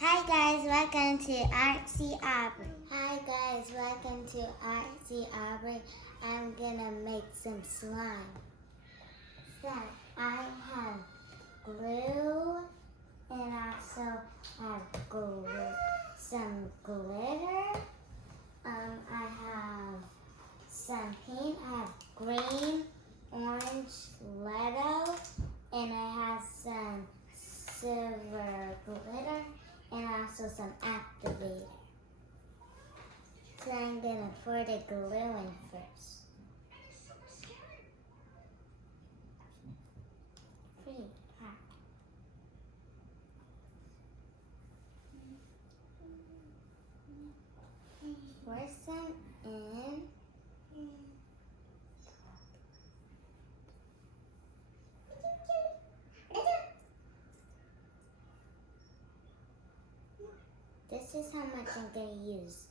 Hi guys, welcome to Artsy Aubrey. Hi guys, welcome to Artsy Aubrey. I'm gonna make some slime. So I have glue and also have some glitter. I have some paint. I have green, orange, leado, and I have some silver glitter and also some activator. So I'm gonna pour the glue in first. Pretty hot. Pour some in. This is how much I'm gonna use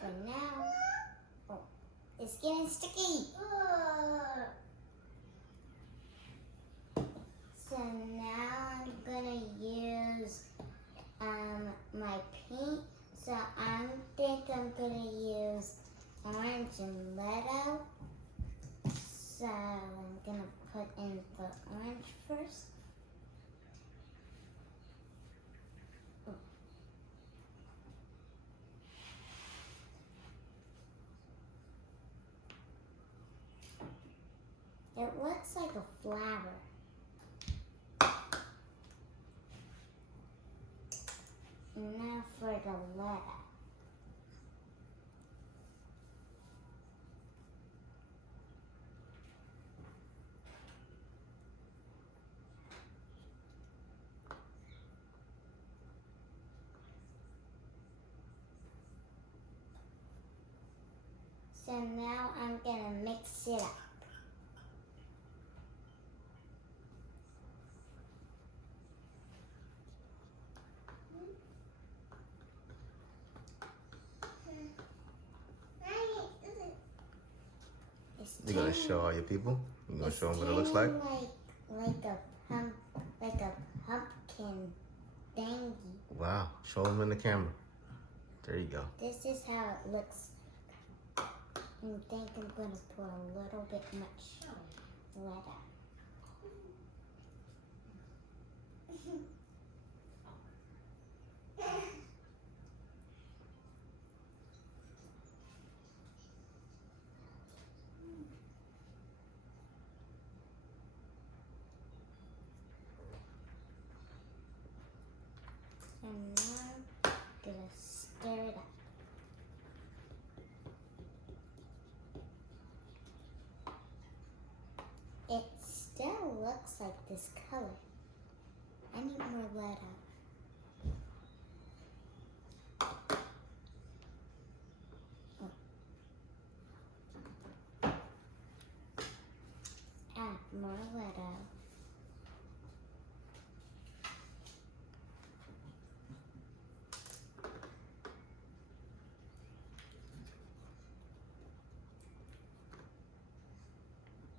for now. Oh, it's getting sticky. So now I'm gonna use my paint. So I think I'm gonna use orange and leado. So I'm gonna put in the orange first. It looks like a flower. And now for the letter. So now I'm gonna mix it up. You gonna show all your people? You gonna show them what it looks like? Like a pumpkin thingy. Wow, show them in the camera. There you go. This is how it looks. I think I'm gonna put a little bit much letter. And now I'm gonna stir it up. It still looks like this color. I need more letter. Add more letter.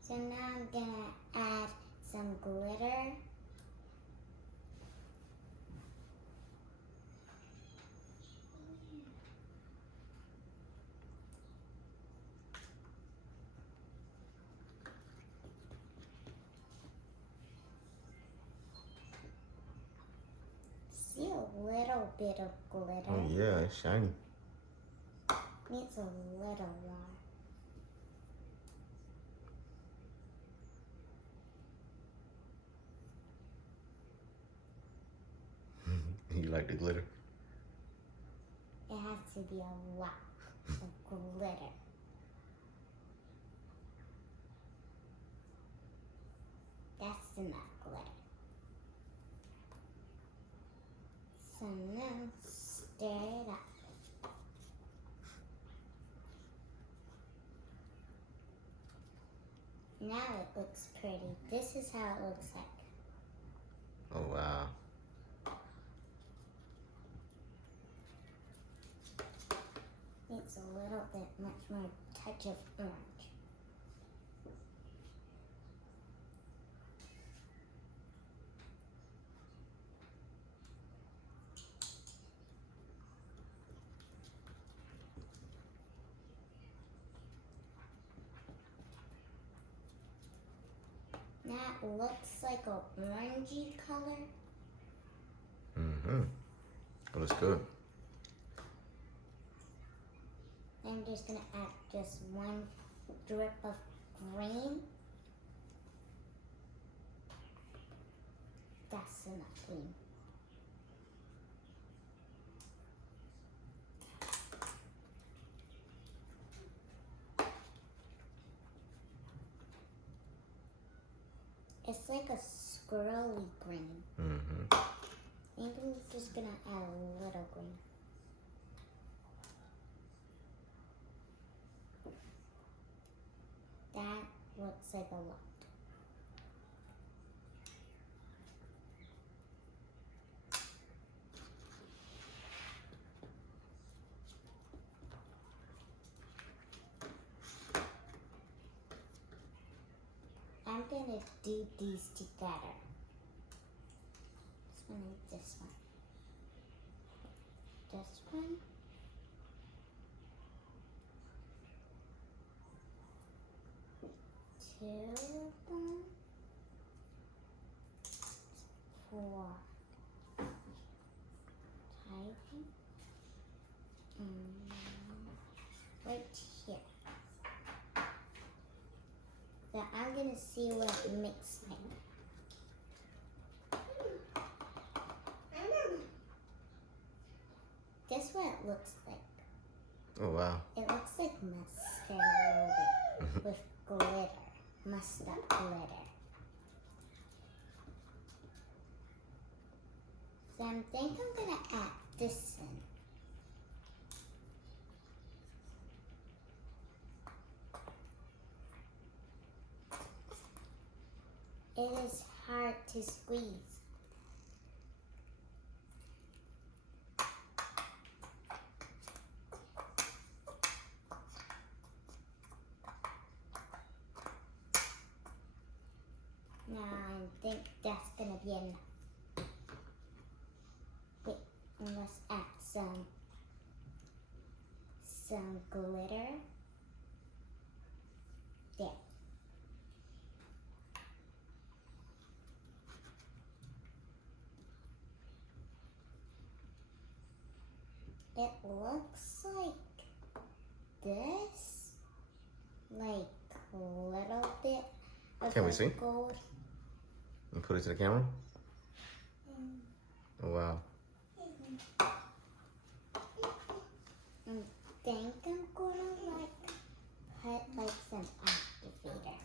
So now I'm gonna add some glitter. See a little bit of glitter. Oh yeah, it's shiny. Needs a little more. You like the glitter? It has to be a lot of glitter. That's enough glitter. So now stir it up. Now it looks pretty. This is how it looks like. Oh wow. It's a little bit much more touch of orange. that looks like a orangey color. Mm-hmm. It looks good. I'm just gonna add just one drip of green. That's enough green. It's like a squirrely green. Mm-hmm. Maybe we're just gonna add a little green. That looks like a lot. I'm gonna do these together. This one and this one. This one. Two of them. Four. Typing. Right here. Then I'm gonna see what it makes me. This what it looks like. Oh, wow. It looks like mustard a little bit with glitter. Mustard glitter. So I think I'm gonna add this in. It is hard to squeeze. Now I think that's gonna be enough. Wait, and let's add some glitter. There. It looks like this, like a little bit of Can we see? gold. And put it to the camera? Oh, wow. I think I'm gonna put like some activator.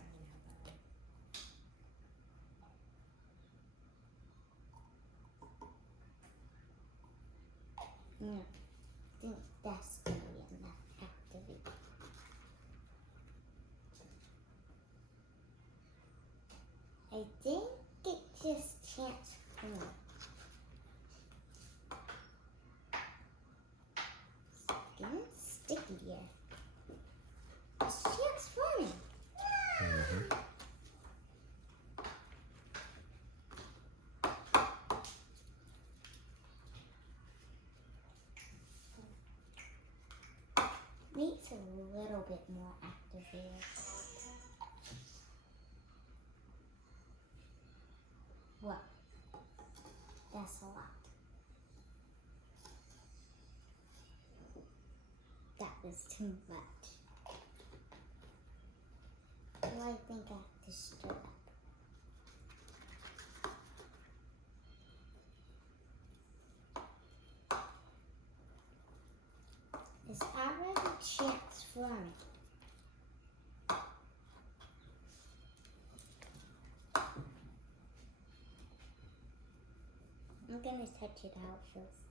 No, I think that's gonna be enough activator. I think it just transformed. It's getting sticky here. It's transforming. Mm-hmm. Needs a little bit more activator. What? That's a lot. That was too much. So I think I have to stir up. It's already transformed. I'm gonna touch it out first.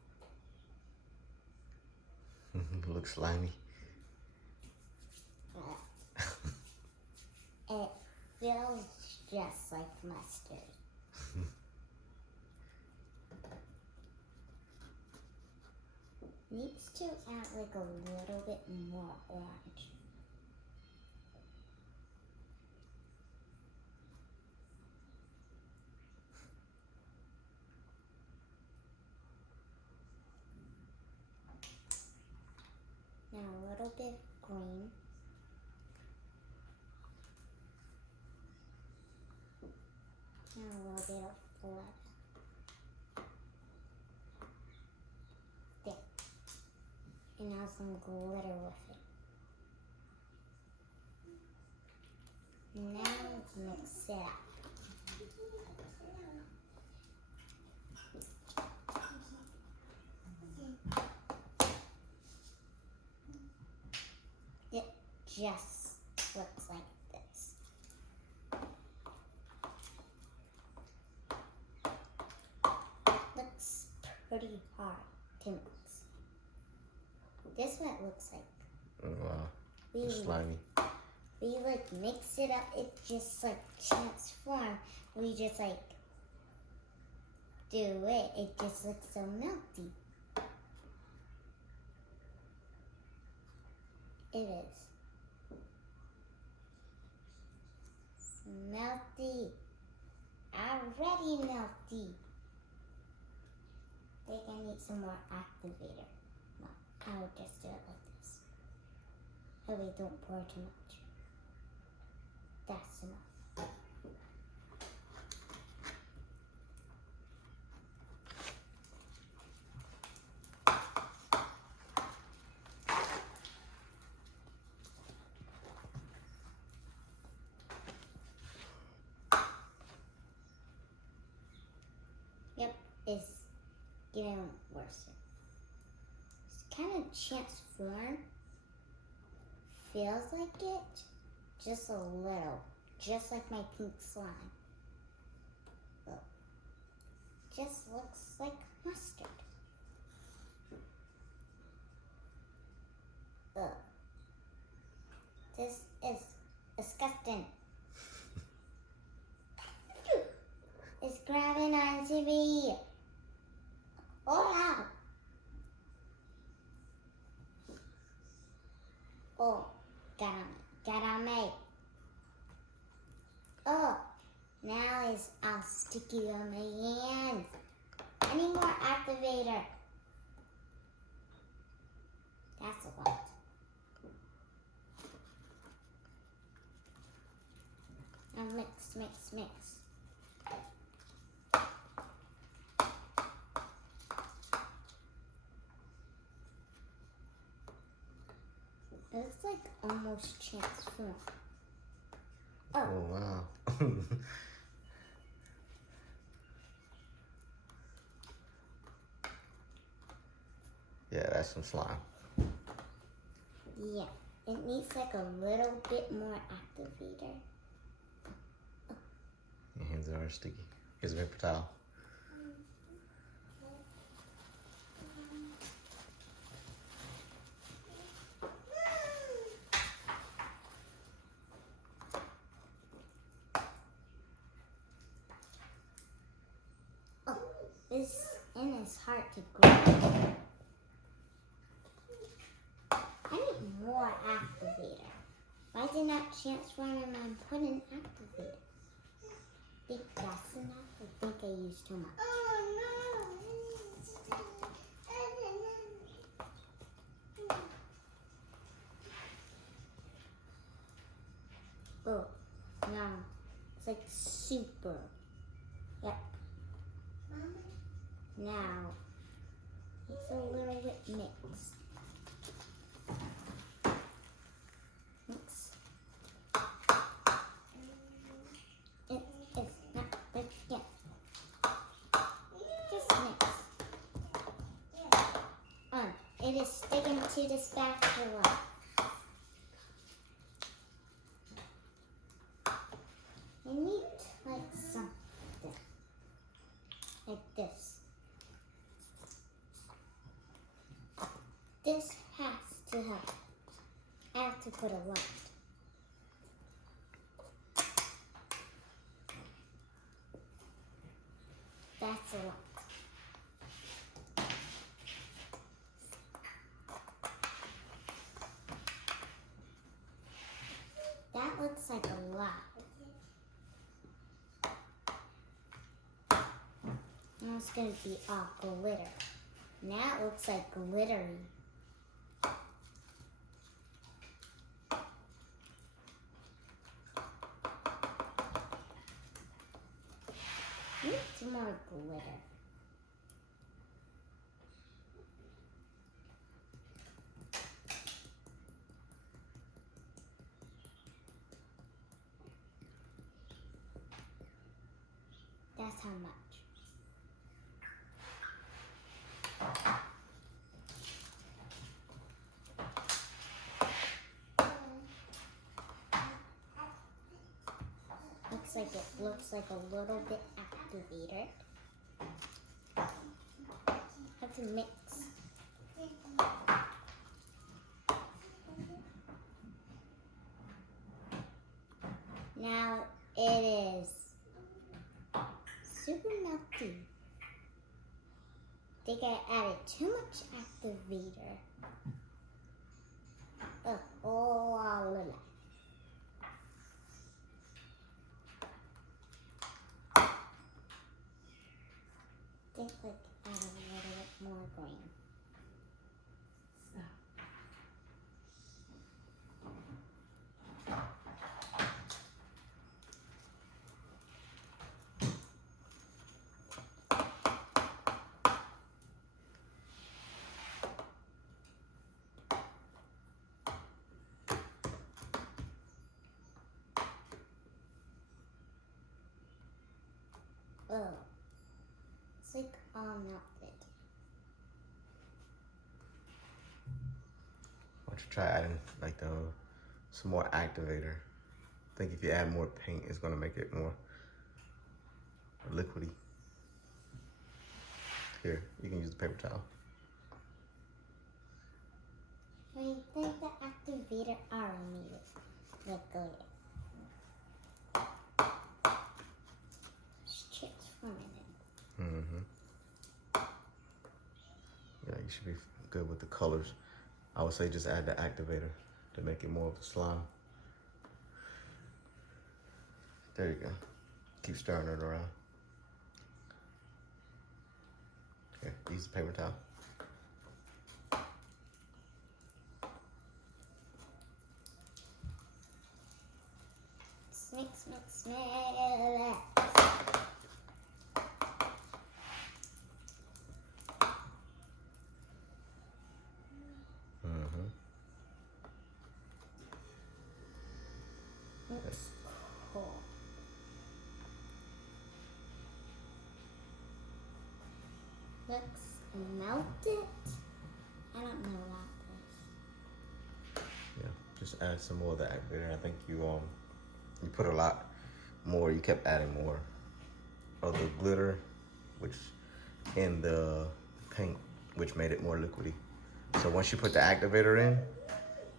Looks slimy. It feels just like mustard. Needs to add like a little bit more orange. Now a little bit green. And a little bit of blood. There. And now some glitter with it. Now let's mix it up. It just looks like this. Looks pretty hard to mix. This is what it looks like. Wow. It's slimy. We like mix it up, it just like transforms. We just like do it, it just looks so melty. It is. It's melty. Already melty. I think I need some more activator. No, I'll just do it like this. Oh wait, don't pour too much. That's enough. Yep, it's getting worse. It's kind of transformed. Feels like it, just a little, just like my pink slime. Look, just looks like mustard. Ugh. This is disgusting. It's grabbing onto me. Oh no! Oh, got on me. Oh, now it's all sticky on my hands. I need more activator. That's a lot. Now mix, mix, mix. It looks like almost transformed. Oh, wow. Yeah, that's some slime. Yeah, it needs like a little bit more activator. Your hands are sticky. Here's a paper towel. Oh, this end is hard to grab. I need more activator. Why did not transform when I'm putting activator? I think that's enough. I think I used too much. Oh, no. It's like super. Yep. Now, it's a little bit mixed. Mix. It is not like yet. Just mix. It is sticking to the spatula. I need like something like this. This has to help. I have to put a lot. That's a lot. That looks like a lot. Now it's going to be all glitter. Now it looks like glittery. Needs more glitter. That's how much. Looks like a little bit activated. Have to mix. Now it is super melty. I think I added too much activator. Oh la la. I think like add a little bit more green. Oh, it's like all melted. Why don't you try adding like some more activator? I think if you add more paint, it's gonna make it more liquidy. Here, you can use the paper towel. I think the activator already needed like glitter. Just chips for a minute. Mm-hmm. Yeah, you should be good with the colors. I would say just add the activator to make it more of a slime. There you go. Keep stirring it around. Here, use the paper towel. Mix. Mm-hmm. Looks cool. Looks melted. I don't know about this. Yeah, just add some more of the activator. I think you put a lot more. You kept adding more of the glitter, which in the paint, which made it more liquidy. So once you put the activator in,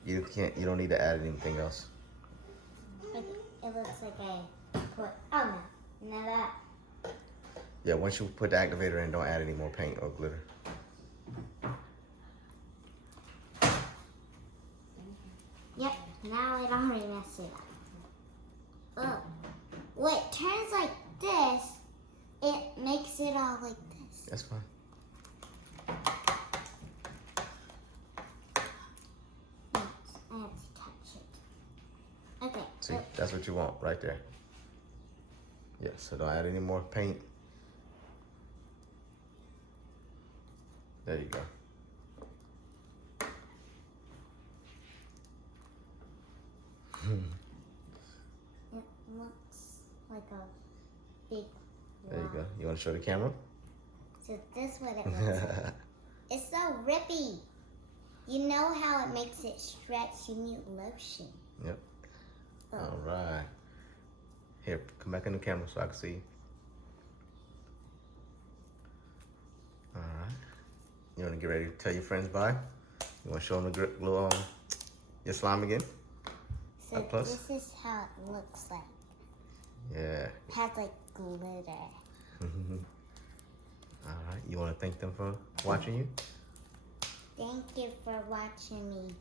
you don't need to add anything else. Like, it looks like I put. Oh no, no that. Yeah, once you put the activator in, don't add any more paint or glitter. Yep, now it already messed it up. Oh, when it turns like this, it makes it all like this. That's fine. Oops, I have to touch it. Okay. See, that's what you want right there. Yeah, so don't add any more paint. There you go. It looks like a big There you rock. go. You want to show the camera? So this is what it looks like. It's so rippy. You know how it makes it stretch? You need lotion. Yep. Oh. All right. Here, come back in the camera so I can see you. All right. You want to get ready to tell your friends bye? You want to show them the glow on your slime again? So Up close? this is how it looks like. Yeah. It has like glitter. All right. You want to thank them for watching you? Thank you for watching me.